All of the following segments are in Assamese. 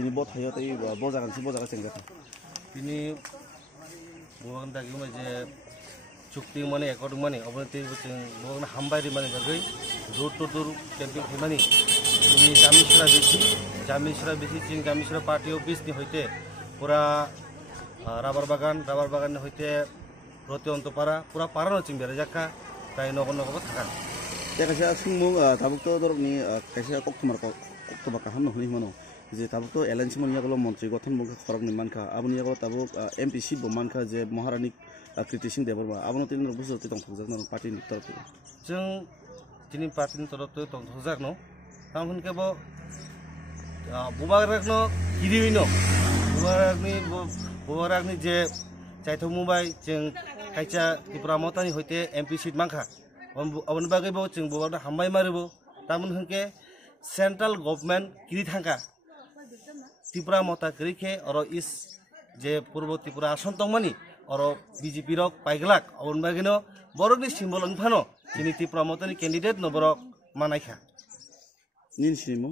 তিনি bo thayo tai bo jaga cengga তিনি বগান দাগি যে চুক্তি মানে একট মানে অবনতি বগান হামবাইরি মানে বাগৈ দূর তো দূর ক্যাম্পিং মানে তিনি জামিছরা বেশি চিং জামিছরা পার্টি অফিস নি হইতে পুরা রাবার বাগান হইতে রতে অন্তপাড়া পুরা পারানো চিং বেরে জাকা তাই নগর থাকা kaisa sungmung tabuk to dorokni kaisa koktomar kaham no honi mano je tabuk to LNC mon yaglo montri gothan mung khorok ni manka abuni yaglo tabuk MP seat bo manka je maharani Kriti Singh Debarma abono tin buso te tong thokjak no party ni taraf जों दिनै पार्टीनि तरफतो तंथजाक न तामोन केबो बुबाराकनो गिरिनो बुबाराकनि जे चाइथो मुबाइ जों खायचा त्रिपुरा मतानि होइते MP सीट मांखा अबन बागैबो जों बुबारनो हामबाय मारिबो तामोन हनके सेंट्रल गवर्नमेंट गिरि थांका त्रिपुरा मता करिखे और इस जे पूर्व त्रिपुरा आसन तंगमानि और BJP रक पाइगलाक अबन बागैनो बरकनि सिम्बल अंफानो दिनै त्रिपुरा मतानि कैंडिडेट न बरक मानायखा nin simo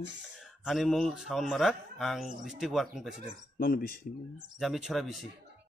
ani mung saun marak ang district working president non bisi Jamichora bisi